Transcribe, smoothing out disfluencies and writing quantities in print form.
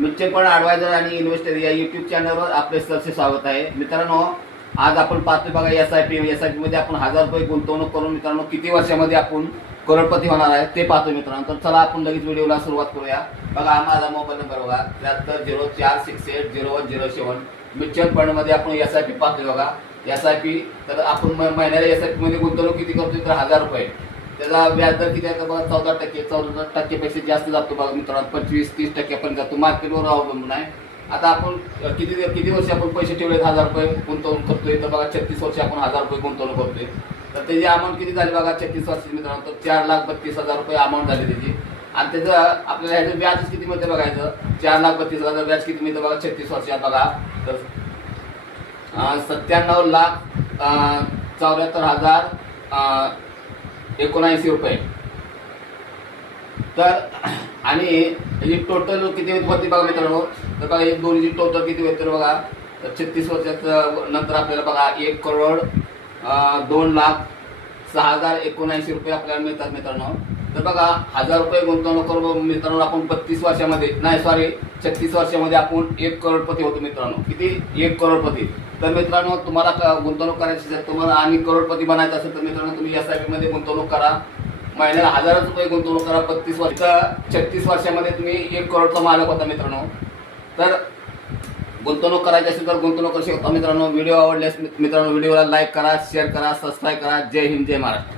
Mutual fund adviser आणि investor या YouTube चॅनलवर आपले सहर्ष स्वागत आहे. मित्रांनो, आज आपण पाहतोय बघा एस-आय-पी मध्ये आपण 1000 रुपये गुंतवणूक करून मित्रांनो किती वर्षामध्ये आपण करोडपती होणार आहे ते पाहतोय मित्रांनो. तर चला आपण लगेच व्हिडिओला सुरुवात करूया. बघा हा माझा मोबाईल नंबर बघा 7304680007. म्युच्युअल फंडमध्ये आपण एस-आय-पी पाहतोय बघा. एस-आय-पी तर आपण महिन्याला एस-आय-पी मध्ये गुंतवणूक किती करतोय तर 1000 रुपये. त्याचा व्याजदर किती आहे बघा 14% जास्त जातो बघा मित्रांनो. 25-30% पण जातो, मार्केटवर अवलंबून आहे. आता आपण किती वर्ष आपण पैसे ठेवले 1000 रुपये गुंतवणूक करतोय तर बघा 36 वर्ष आपण 1000 रुपये गुंतवणूक करतोय. तर त्याची अमाऊंट किती झाली बघा 36 वर्ष मित्रांनो, तर 4,32,000 रुपये अमाऊंट झाली त्याची. आणि त्याचं आपल्याला ह्याचं व्याज किती मिळतं बघायचं, 4,32,000 व्याज किती मिळतं बघा 36 वर्षात बघा. तर 97,74,079 रुपये. तर आणि ही टोटल किती होती बघा मित्रांनो, तर बघा एक दोन्हीची टोटल किती होते बघा. तर 36 वर्षाचं नंतर आपल्याला बघा 1,02,06,079 रुपये आपल्याला मिळतात मित्रांनो. तर बघा 1000 रुपये गुंतवणूक करून मित्रांनो आपण 36 वर्षामध्ये 36 वर्षामध्ये आपण 1 करोडपती होतो मित्रांनो. किती 1 करोडपती. तर मित्रांनो तुम्हाला गुंतवणूक करायची असेल, तुम्हाला आणि करोडपती बनायचं असेल तर मित्रांनो तुम्ही एस-आय-पी मध्ये गुंतवणूक करा. महिन्याला 1000 रुपये गुंतवणूक करा. 36 वर्षामध्ये तुम्ही 1 करोडचा मालक होता मित्रांनो. तर गुंतवणूक करायची असेल तर गुंतवणूक करू शकता मित्रांनो. व्हिडिओ आवडल्यास मित्रांनो व्हिडिओला लाईक करा, शेअर करा, सबस्क्राईब करा. जय हिंद, जय महाराष्ट्र.